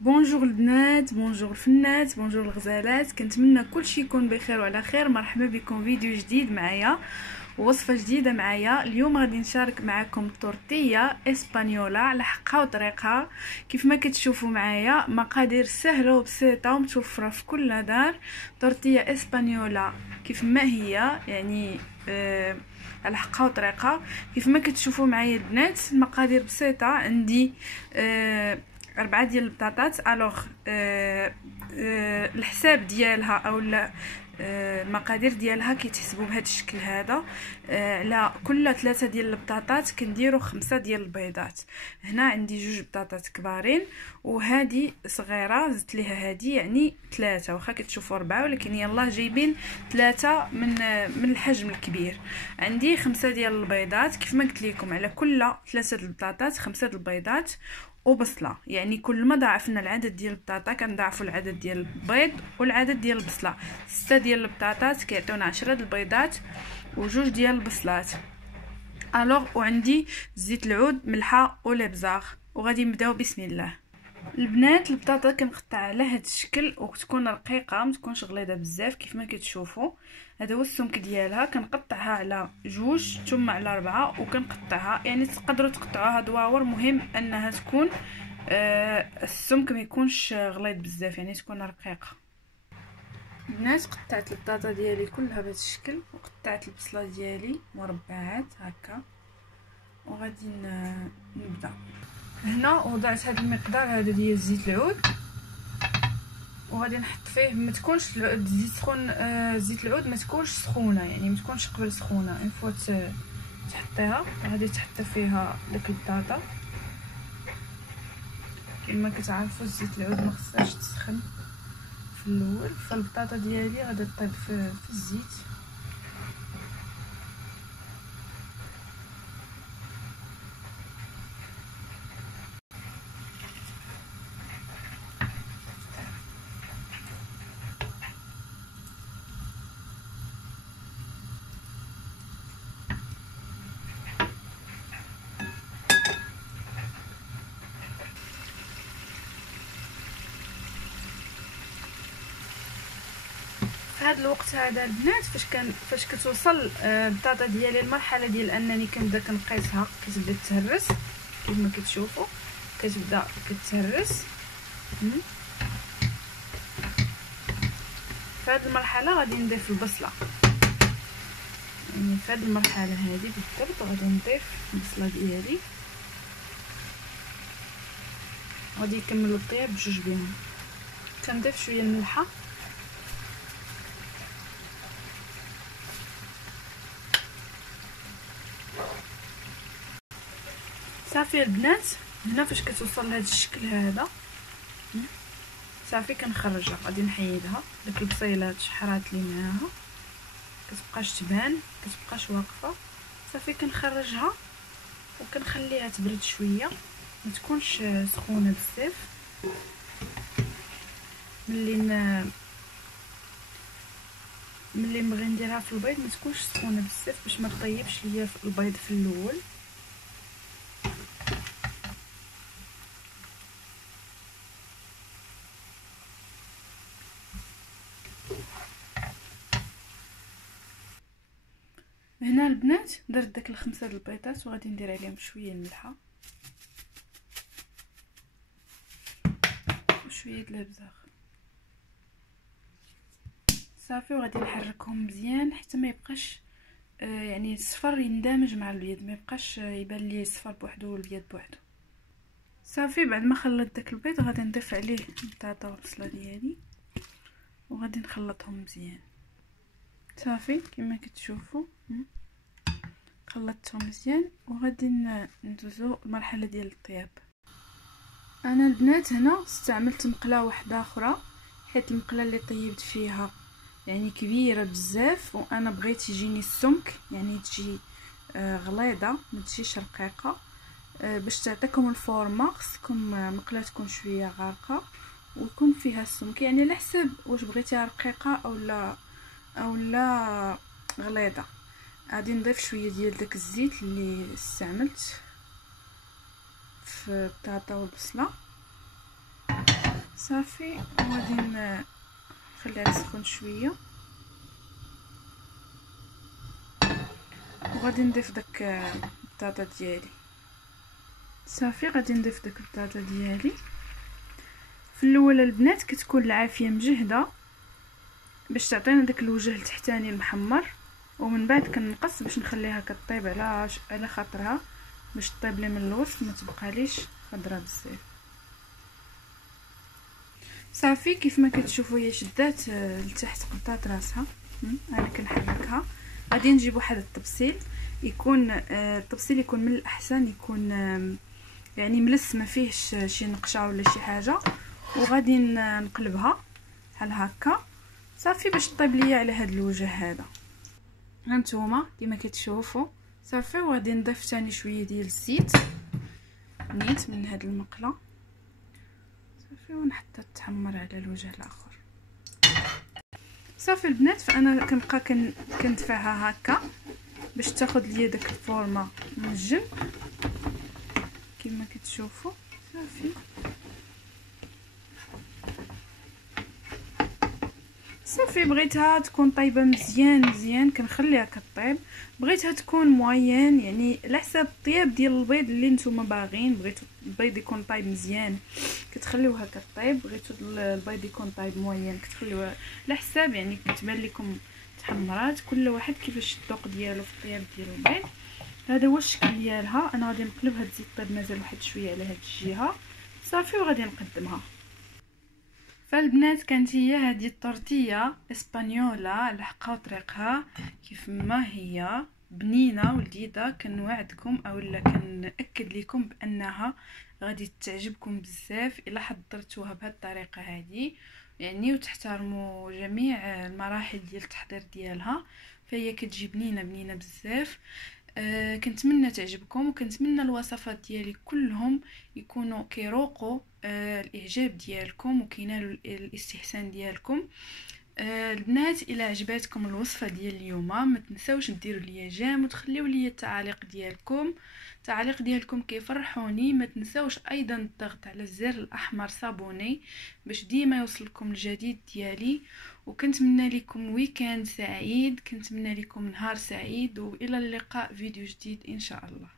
بونجور البنات، بونجور الفنات، بونجور الغزالات. كنتمنى كلشي يكون بخير وعلى خير. مرحبا بكم فيديو جديد معايا ووصفه جديده معايا. اليوم غادي نشارك معكم طورتيه اسبانيولا على حقها وطريقها. كيف ما كتشوفوا معايا مقادير سهله وبسيطه ومتوفره في كل دار. طورتيه اسبانيولا كيف ما هي يعني على حقها وطريقها. كيف ما كتشوفوا معايا البنات المقادير بسيطه. عندي 4 ديال البطاطات. الوغ الحساب ديالها اولا المقادير ديالها كيتحسبوا بهذا الشكل هذا. على كل 3 ديال البطاطات كنديروا 5 ديال البيضات. هنا عندي 2 بطاطات كبارين وهذه صغيره زدت ليها هذه يعني 3، واخا كتشوفوا 4 ولكن يلاه جايبين 3 من الحجم الكبير. عندي 5 ديال البيضات كيف ما قلت لكم، على كل 3 البطاطات 5 البيضات وبصله. يعني كل ما ضاعفنا العدد ديال البطاطا كنضاعفوا العدد ديال البيض والعدد ديال البصله. 6 ديال البطاطات كيعطيونا 10 البيضات وجوج ديال البصلات. الوغ وعندي زيت العود، ملحه ولابزاغ. وغادي نبداو بسم الله. البنات البطاطا كنقطعها على هذا الشكل وتكون رقيقه، ما تكونش غليظه بزاف. كيف ما كتشوفوا هذا هو السمك ديالها. كنقطعها على 2 ثم على 4 وكنقطعها، يعني تقدروا تقطعوها دواور، مهم انها تكون السمك ما يكونش غليظ بزاف، يعني تكون رقيقه. البنات قطعت البطاطا ديالي كلها بهذا الشكل وقطعت البصله ديالي مربعات هكا وغادي نبدا. هنا وضعت هذا المقدار هذا ديال زيت العود وغادي نحط فيه. ما تكونش الزيت سخون، زيت العود ما تكونش سخونه، يعني ما تكونش قبل سخونه. اون فوا تحطيها غادي تحطي فيها داك البطاطا. كما كتعرفوا زيت العود ما خصهاش تسخن في الاول، فالبطاطا ديالي غادي طيب في الزيت. في هذا الوقت هذا البنات فاش كتوصل البطاطا ديالي المرحله ديال انني كنبدا كنقيسها، كتبدا تهرس كيف ما كتشوفوا كتبدا كتهرس. في هذه المرحله غادي نضيف البصله، يعني في هذه المرحله هذه بالضبط غادي نضيف البصله ديالي. غادي يكمل الطياب بجوج بينهم. كنضيف شويه الملحه صافي البنات. هنا فاش كتوصل لهذا الشكل هذا صافي كنخرجها، غادي نحيدها. داك البصيلات شحرات اللي معاها كتبقاش تبان، كتبقاش واقفه. صافي كنخرجها وكنخليها تبرد شويه، ما تكونش سخونه بزاف. ملي بغي نديرها في البيض ما تكونش سخونه بزاف باش ما طيبش ليا البيض في الاول. هنا البنات درت داك ال5 د البيضات وغادي ندير عليهم شويه الملحه وشويه د الابزاغ صافي. وغادي نحركهم مزيان حتى ما يبقاش يعني الصفر يندمج مع البيض، ما يبقاش يبان لي الصفر بوحدو والبيض بوحدو. صافي بعد ما خلطت داك البيض غادي نضيف عليه البطاطا والبصله ديالي وغادي نخلطهم مزيان. صافي كما كتشوفوا خلطتهم مزيان وغادي ندوزو المرحله ديال الطياب. انا البنات هنا استعملت مقله واحده اخرى، حيت المقله اللي طيبت فيها يعني كبيره بزاف وانا بغيت يجيني السمك، يعني تجي غليظه ما تجيش رقيقه. باش تعطيكم الفورمه خصكم مقله تكون شويه غارقه ويكون فيها السمك، يعني على حسب واش بغيتيها رقيقه او لا غليظه. غادي نضيف شويه ديال داك الزيت اللي استعملت في البطاطا والبصله صافي وغادي نخليها تسخن شويه، وغادي نضيف داك البطاطا ديالي. صافي غادي نضيف داك البطاطا ديالي. في الاول البنات كتكون العافيه مجهده باش تعطينا داك الوجه التحتاني المحمر، ومن بعد كنقص باش نخليها كطيب على خاطرها، باش طيب لي من الوسط ما تبقاليش خضره بزاف. صافي كيف ما كتشوفوا هي شدات لتحت قطعت راسها. انا كنحركها. غادي نجيب واحد الطبسيل يكون الطبسيل يكون من الاحسن يكون يعني ملس ما فيهش شي نقشه ولا شي حاجه، وغادي نقلبها بحال هكا صافي باش طيب ليا على هذا الوجه هذا. هانتوما كما كتشوفوا صافي. وغادي نضيف ثاني شويه ديال الزيت نيت من هذه المقله صافي، ونحطها تحمر على الوجه الاخر. صافي البنات، فانا كنبقى كندفعها هكا باش تاخذ ليا داك الفورمه من الجنب كما كتشوفوا. صافي صافي بغيتها تكون طيبه مزيان كنخليها كطيب. بغيتها تكون موين يعني على حساب الطياب ديال البيض اللي نتوما باغين. بغيتو البيض يكون طايب مزيان كتخليوها كطيب، بغيتو البيض يكون طايب موين كتخليوها على حساب يعني كتبان لكم تحمرات. كل واحد كيفاش الذوق ديالو في الطياب ديال البيض. هذا هو الشكل ديالها. انا غادي نقلبها تزيد طيب مازال واحد شويه على هاد الجهه صافي، وغادي نقدمها. فالبنات كانت هي هذه الطورتيه اسبانيولا لحقها طريقها كيف ما هي بنينه ولذيذه. كنوعدكم اولا كنأكد لكم بانها غادي تعجبكم بزاف الا حضرتوها بهذه الطريقه هذه يعني، وتحترموا جميع المراحل ديال التحضير ديالها. فهي كتجي بنينه بزاف. كنتمنى تعجبكم، وكنتمنى الوصفات ديالي كلهم يكونوا كيروقوا الاعجاب ديالكم وكينالوا الاستحسان ديالكم. البنات الى عجباتكم الوصفه ديال اليوم ما تنساوش ديروا لي جيم وتخليو لي التعاليق ديالكم كيفرحوني. ما تنساوش ايضا الضغط على الزر الاحمر صابوني باش ديما يوصلكم الجديد ديالي. وكنتمنى لكم ويكاند سعيد، كنتمنى لكم نهار سعيد، والى اللقاء فيديو جديد ان شاء الله.